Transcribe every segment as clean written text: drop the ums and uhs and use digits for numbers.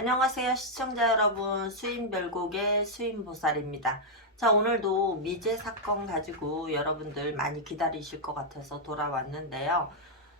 안녕하세요 시청자 여러분, 수인별곡의 수인보살입니다. 자, 오늘도 미제 사건 가지고 여러분들 많이 기다리실 것 같아서 돌아왔는데요.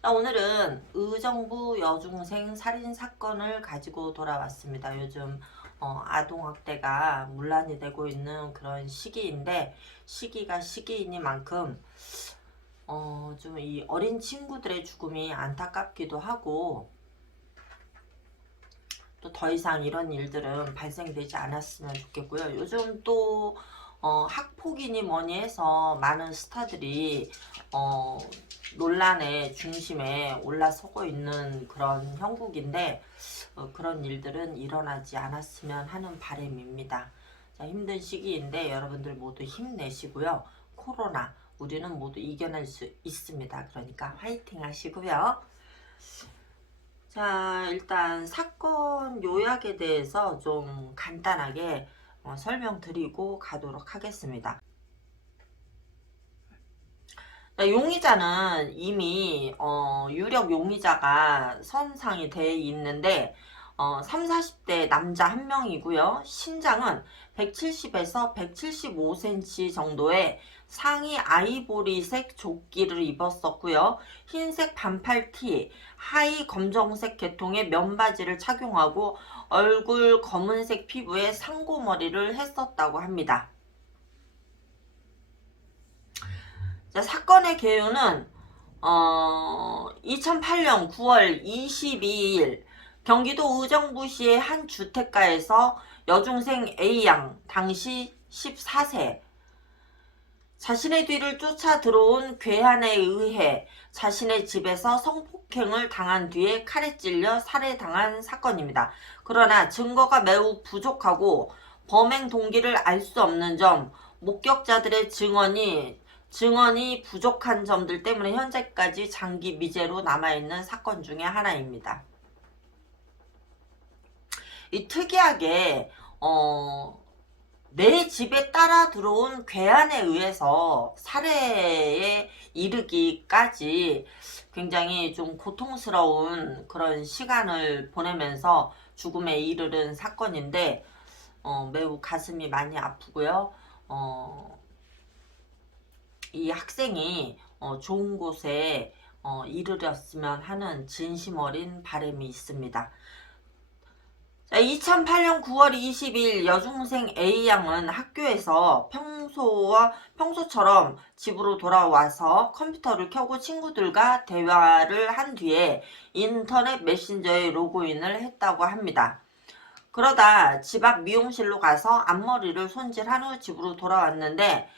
자, 오늘은 의정부 여중생 살인사건을 가지고 돌아왔습니다. 요즘 아동학대가 문란이 되고 있는 그런 시기인데, 시기가 시기이니만큼 좀 이 어린 친구들의 죽음이 안타깝기도 하고, 또 더 이상 이런 일들은 발생되지 않았으면 좋겠고요. 요즘 또 학폭이니 뭐니 해서 많은 스타들이 논란의 중심에 올라서고 있는 그런 형국인데, 그런 일들은 일어나지 않았으면 하는 바람입니다. 자, 힘든 시기인데 여러분들 모두 힘내시고요. 코로나 우리는 모두 이겨낼 수 있습니다. 그러니까 화이팅 하시고요. 자, 일단 사건 요약에 대해서 좀 간단하게 설명드리고 가도록 하겠습니다. 용의자는 이미 유력 용의자가 선상이 돼 있는데 3, 40대 남자 한 명이고요. 신장은 170에서 175cm 정도의 상의 아이보리색 조끼를 입었었고요. 흰색 반팔티, 하의 검정색 계통의 면바지를 착용하고 얼굴 검은색 피부에 상고머리를 했었다고 합니다. 자, 사건의 개요는 2008년 9월 22일 경기도 의정부시의 한 주택가에서 여중생 A양 당시 14세 자신의 뒤를 쫓아 들어온 괴한에 의해 자신의 집에서 성폭행을 당한 뒤에 칼에 찔려 살해당한 사건입니다. 그러나 증거가 매우 부족하고 범행 동기를 알 수 없는 점, 목격자들의 증언이 부족한 점들 때문에 현재까지 장기 미제로 남아있는 사건 중에 하나입니다. 이 특이하게 내 집에 따라 들어온 괴한에 의해서 살해에 이르기까지 굉장히 좀 고통스러운 그런 시간을 보내면서 죽음에 이르는 사건인데 매우 가슴이 많이 아프고요. 이 학생이 좋은 곳에 이르렀으면 하는 진심 어린 바람이 있습니다. 2008년 9월 20일 여중생 A양은 학교에서 평소처럼 집으로 돌아와서 컴퓨터를 켜고 친구들과 대화를 한 뒤에 인터넷 메신저에 로그인을 했다고 합니다. 그러다 집 앞 미용실로 가서 앞머리를 손질한 후 집으로 돌아왔는데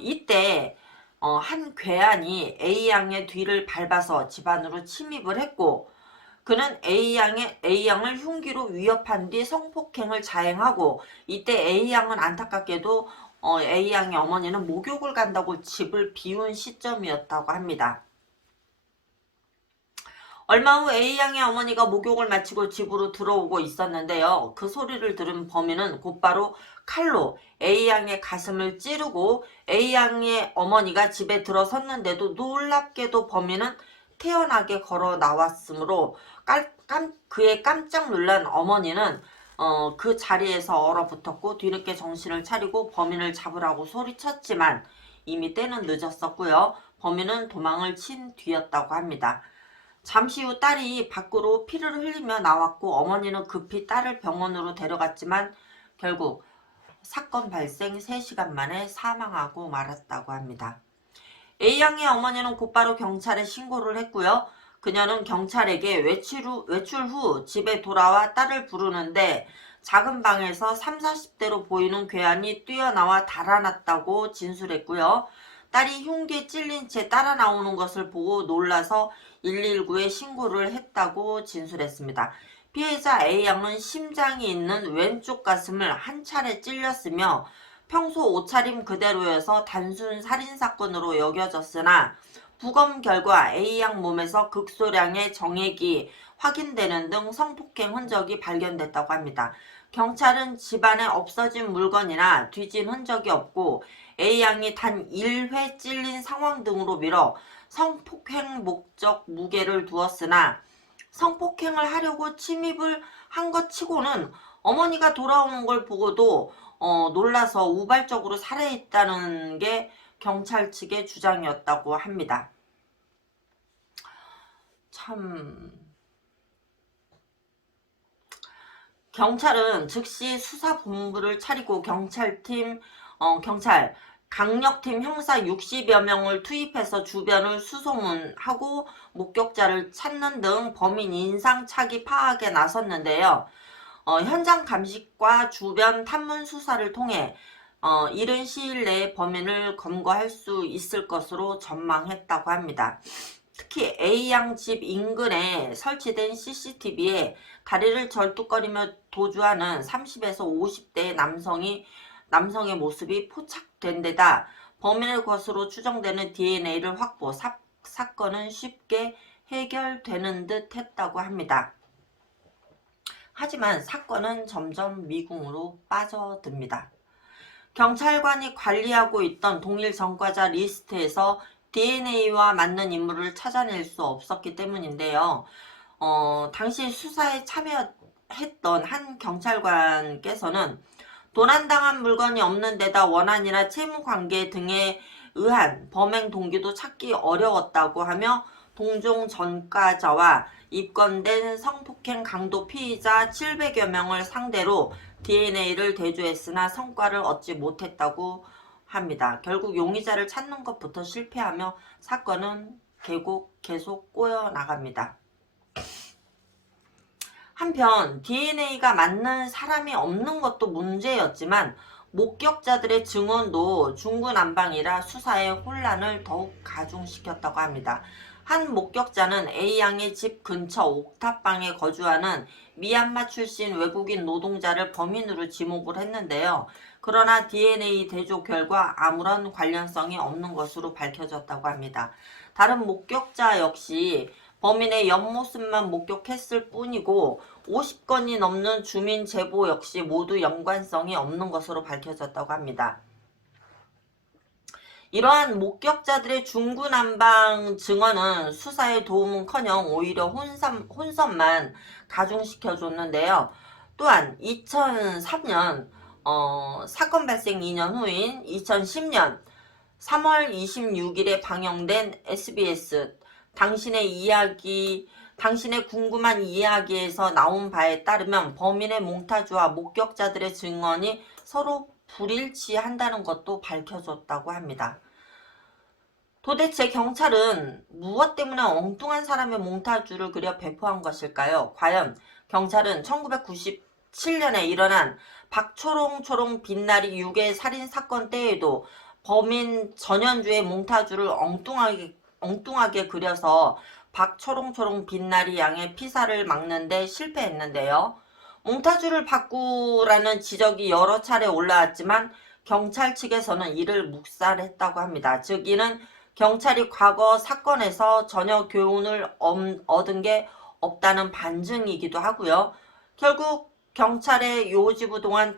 이때 한 괴한이 A양의 뒤를 밟아서 집 안으로 침입을 했고, 그는 A양을 흉기로 위협한 뒤 성폭행을 자행하고, 이때 A양은 안타깝게도 A양의 어머니는 목욕을 간다고 집을 비운 시점이었다고 합니다. 얼마 후 A양의 어머니가 목욕을 마치고 집으로 들어오고 있었는데요. 그 소리를 들은 범인은 곧바로 칼로 A양의 가슴을 찌르고, A양의 어머니가 집에 들어섰는데도 놀랍게도 범인은 태연하게 걸어 나왔으므로 그의 깜짝 놀란 어머니는 그 자리에서 얼어붙었고, 뒤늦게 정신을 차리고 범인을 잡으라고 소리쳤지만 이미 때는 늦었었고요. 범인은 도망을 친 뒤였다고 합니다. 잠시 후 딸이 밖으로 피를 흘리며 나왔고, 어머니는 급히 딸을 병원으로 데려갔지만 결국 사건 발생 3시간 만에 사망하고 말았다고 합니다. A양의 어머니는 곧바로 경찰에 신고를 했고요. 그녀는 경찰에게 외출 후 집에 돌아와 딸을 부르는데 작은 방에서 3, 40대로 보이는 괴한이 뛰어나와 달아났다고 진술했고요. 딸이 흉기에 찔린 채 따라 나오는 것을 보고 놀라서 119에 신고를 했다고 진술했습니다. 피해자 A양은 심장이 있는 왼쪽 가슴을 한 차례 찔렸으며 평소 옷차림 그대로여서 단순 살인사건으로 여겨졌으나 부검 결과 A양 몸에서 극소량의 정액이 확인되는 등 성폭행 흔적이 발견됐다고 합니다. 경찰은 집안에 없어진 물건이나 뒤진 흔적이 없고 A양이 단 1회 찔린 상황 등으로 미뤄 성폭행 목적 무게를 두었으나 성폭행을 하려고 침입을 한 것 치고는 어머니가 돌아오는 걸 보고도 놀라서 우발적으로 살해했다는 게 경찰 측의 주장이었다고 합니다. 참... 경찰은 즉시 수사본부를 차리고 경찰 강력팀 형사 60여 명을 투입해서 주변을 수소문하고 목격자를 찾는 등 범인 인상착의 파악에 나섰는데요. 현장 감식과 주변 탐문 수사를 통해 이른 시일 내에 범인을 검거할 수 있을 것으로 전망했다고 합니다. 특히 A양 집 인근에 설치된 CCTV에 다리를 절뚝거리며 도주하는 30에서 50대의 남성의 모습이 포착된 데다 범인의 것으로 추정되는 DNA를 확보, 사건은 쉽게 해결되는 듯 했다고 합니다. 하지만 사건은 점점 미궁으로 빠져듭니다. 경찰관이 관리하고 있던 동일 전과자 리스트에서 DNA와 맞는 인물을 찾아낼 수 없었기 때문인데요. 당시 수사에 참여했던 한 경찰관께서는 도난당한 물건이 없는 데다 원한이나 채무관계 등에 의한 범행 동기도 찾기 어려웠다고 하며 동종 전과자와 입건된 성폭행 강도 피의자 700여 명을 상대로 DNA를 대조했으나 성과를 얻지 못했다고 합니다. 결국 용의자를 찾는 것부터 실패하며 사건은 계속 꼬여나갑니다. 한편 DNA가 맞는 사람이 없는 것도 문제였지만 목격자들의 증언도 중구난방이라 수사의 혼란을 더욱 가중시켰다고 합니다. 한 목격자는 A양의 집 근처 옥탑방에 거주하는 미얀마 출신 외국인 노동자를 범인으로 지목을 했는데요. 그러나 DNA 대조 결과 아무런 관련성이 없는 것으로 밝혀졌다고 합니다. 다른 목격자 역시 범인의 옆모습만 목격했을 뿐이고 50건이 넘는 주민 제보 역시 모두 연관성이 없는 것으로 밝혀졌다고 합니다. 이러한 목격자들의 중구난방 증언은 수사에 도움은커녕 오히려 혼선만 가중시켜줬는데요. 또한 2003년 사건 발생 2년 후인 2010년 3월 26일에 방영된 SBS 당신의 궁금한 이야기에서 나온 바에 따르면 범인의 몽타주와 목격자들의 증언이 서로 불일치한다는 것도 밝혀졌다고 합니다. 도대체 경찰은 무엇 때문에 엉뚱한 사람의 몽타주를 그려 배포한 것일까요? 과연 경찰은 1997년에 일어난 박초롱초롱 빛나리 유괴 살인 사건 때에도 범인 전현주의 몽타주를 엉뚱하게 그려서 박초롱초롱 빛나리 양의 피살을 막는 데 실패했는데요. 몽타주를 바꾸라는 지적이 여러 차례 올라왔지만 경찰 측에서는 이를 묵살했다고 합니다. 즉 이는 경찰이 과거 사건에서 전혀 교훈을 얻은 게 없다는 반증이기도 하고요. 결국 경찰의 요지부동에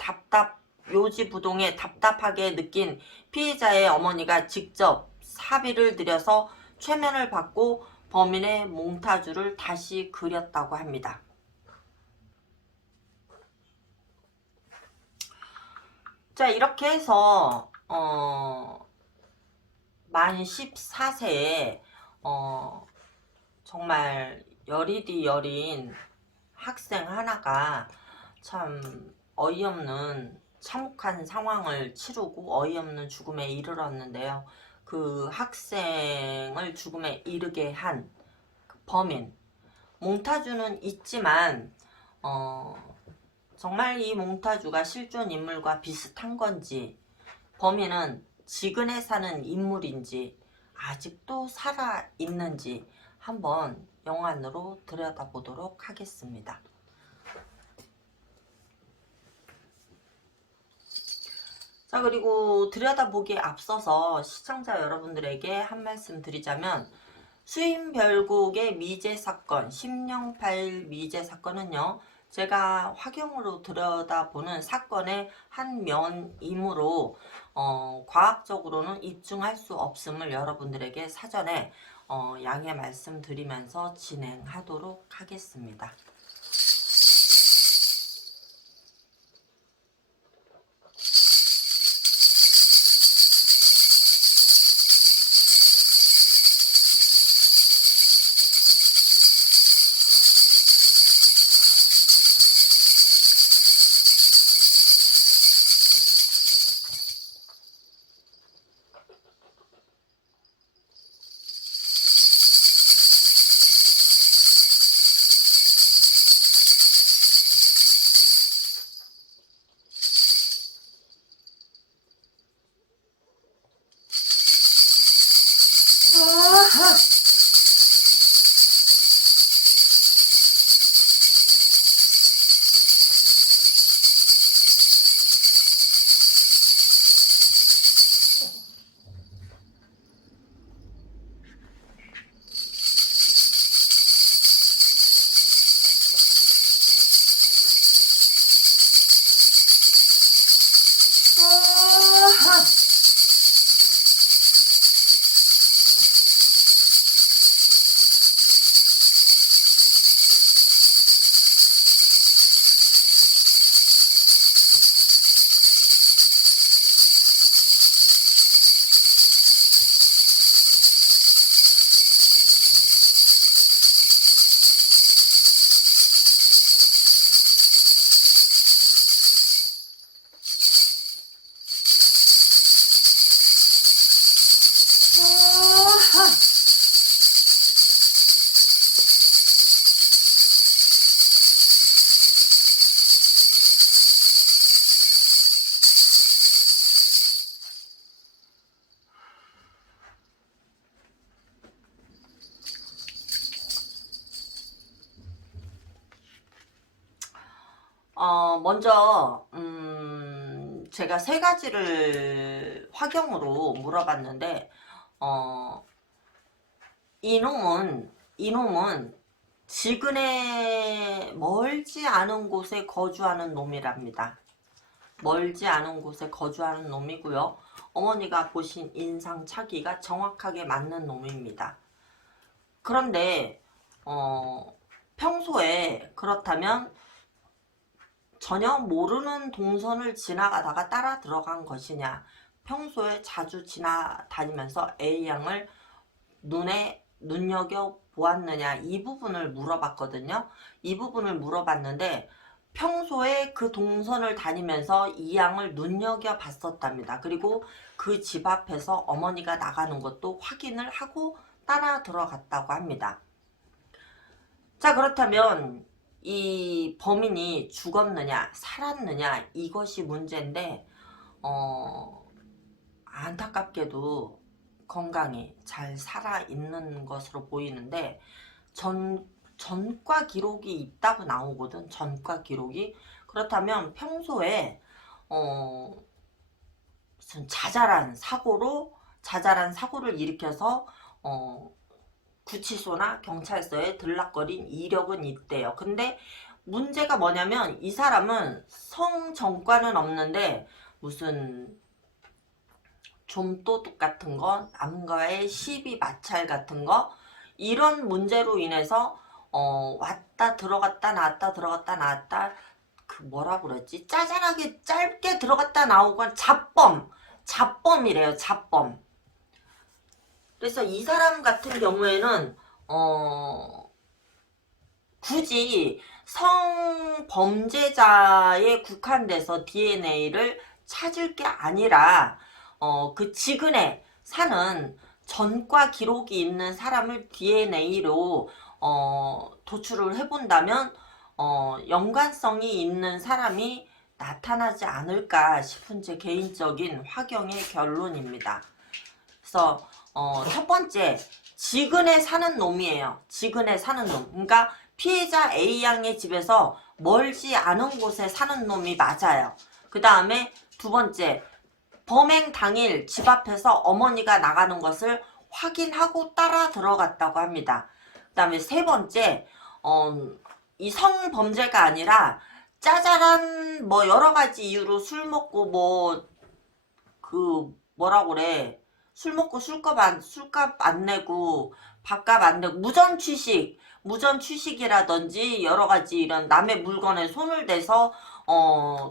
답답하게 느낀 피해자의 어머니가 직접 사비를 들여서 최면을 받고 범인의 몽타주를 다시 그렸다고 합니다. 자, 이렇게 해서 만 14세에 정말 여리디 여린 학생 하나가 참 어이없는 참혹한 상황을 치르고 어이없는 죽음에 이르렀는데요. 그 학생을 죽음에 이르게 한 그 범인 몽타주는 있지만 정말 이 몽타주가 실존 인물과 비슷한 건지 범인은 지근에 사는 인물인지 아직도 살아있는지 한번 영안으로 들여다보도록 하겠습니다. 자, 그리고 들여다보기에 앞서서 시청자 여러분들에게 한 말씀 드리자면 수인별곡의 미제 사건, 심령파일 미제 사건은요. 제가 화경으로 들여다보는 사건의 한 면이므로 과학적으로는 입증할 수 없음을 여러분들에게 사전에 양해 말씀드리면서 진행하도록 하겠습니다. 먼저 제가 세 가지를 화경으로 물어봤는데 이놈은 지근에 멀지 않은 곳에 거주하는 놈이랍니다. 멀지 않은 곳에 거주하는 놈이고요. 어머니가 보신 인상착의가 정확하게 맞는 놈입니다. 그런데 평소에 그렇다면 전혀 모르는 동선을 지나가다가 따라 들어간 것이냐, 평소에 자주 지나다니면서 A양을 눈에 눈여겨보았느냐, 이 부분을 물어봤거든요. 이 부분을 물어봤는데 평소에 그 동선을 다니면서 이 양을 눈여겨봤었답니다. 그리고 그 집 앞에서 어머니가 나가는 것도 확인을 하고 따라 들어갔다고 합니다. 자, 그렇다면 이 범인이 죽었느냐 살았느냐 이것이 문제인데 안타깝게도 건강히 잘 살아있는 것으로 보이는데 전과 기록이 있다고 나오거든. 전과 기록이. 그렇다면 평소에 무슨 자잘한 사고를 일으켜서 구치소나 경찰서에 들락거린 이력은 있대요. 근데 문제가 뭐냐면 이 사람은 성전과는 없는데 무슨 좀도둑 같은 거, 남과의 시비 마찰 같은 거, 이런 문제로 인해서 왔다 들어갔다 나왔다 들어갔다 나왔다, 그 뭐라 그랬지? 짜잘하게 짧게 들어갔다 나오고 잡범이래요. 잡범. 그래서 이 사람 같은 경우에는 굳이 성범죄자에 국한돼서 DNA를 찾을 게 아니라 그 지근에 사는 전과 기록이 있는 사람을 DNA로 도출을 해본다면 연관성이 있는 사람이 나타나지 않을까 싶은 제 개인적인 화경의 결론입니다. 그래서 첫 번째, 지근에 사는 놈이에요. 지근에 사는 놈. 그러니까 피해자 A양의 집에서 멀지 않은 곳에 사는 놈이 맞아요. 그 다음에 두 번째, 범행 당일 집 앞에서 어머니가 나가는 것을 확인하고 따라 들어갔다고 합니다. 그 다음에 세 번째, 이 성범죄가 아니라 짜잘한 뭐 여러가지 이유로 술 먹고 뭐라고 그래, 술 먹고 술값 안 내고 밥값 안 되고 무전 취식이라든지 여러 가지 이런 남의 물건에 손을 대서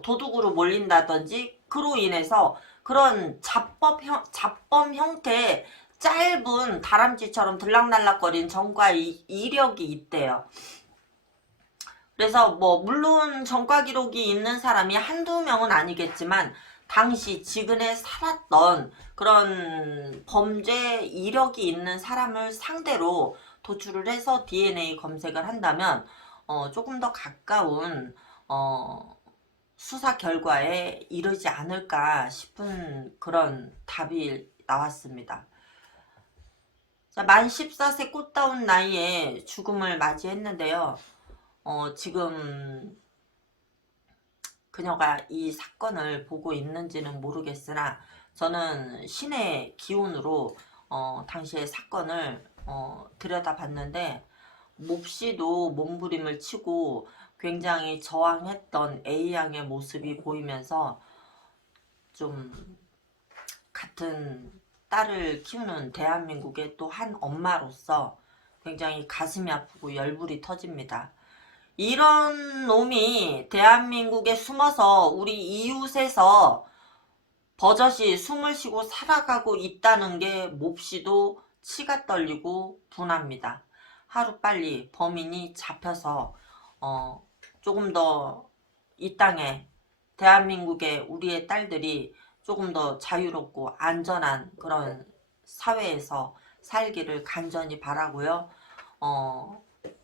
도둑으로 몰린다든지 그로 인해서 그런 잡범 형태의 짧은 다람쥐처럼 들락날락거린 전과 이력이 있대요. 그래서 뭐 물론 전과 기록이 있는 사람이 한두 명은 아니겠지만 당시 지근에 살았던 그런 범죄 이력이 있는 사람을 상대로 도출을 해서 DNA 검색을 한다면 조금 더 가까운 수사 결과에 이르지 않을까 싶은 그런 답이 나왔습니다. 자, 만 14세 꽃다운 나이에 죽음을 맞이했는데요. 지금 그녀가 이 사건을 보고 있는지는 모르겠으나 저는 신의 기운으로 당시의 사건을 들여다봤는데 몹시도 몸부림을 치고 굉장히 저항했던 A양의 모습이 보이면서 좀 같은 딸을 키우는 대한민국의 또 한 엄마로서 굉장히 가슴이 아프고 열불이 터집니다. 이런 놈이 대한민국에 숨어서 우리 이웃에서 버젓이 숨을 쉬고 살아가고 있다는 게 몹시도 치가 떨리고 분합니다. 하루빨리 범인이 잡혀서 조금 더 이 땅에 대한민국의 우리의 딸들이 조금 더 자유롭고 안전한 그런 사회에서 살기를 간절히 바라고요.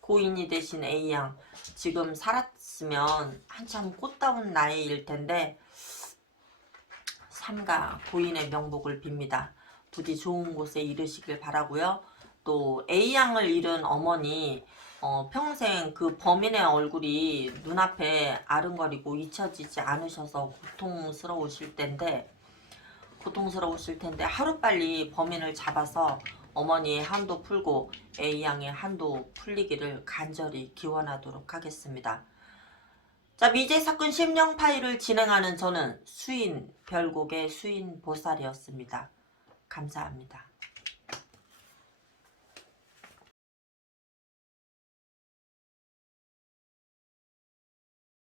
고인이 되신 A양 지금 살았으면 한참 꽃다운 나이일 텐데 삼가 고인의 명복을 빕니다. 부디 좋은 곳에 이르시길 바라고요. 또 A양을 잃은 어머니 평생 그 범인의 얼굴이 눈앞에 아른거리고 잊혀지지 않으셔서 고통스러우실 텐데 하루빨리 범인을 잡아서 어머니의 한도 풀고 A양의 한도 풀리기를 간절히 기원하도록 하겠습니다. 자, 미제 사건 심령 파일을 진행하는 저는 수인 별곡의 수인 보살이었습니다. 감사합니다.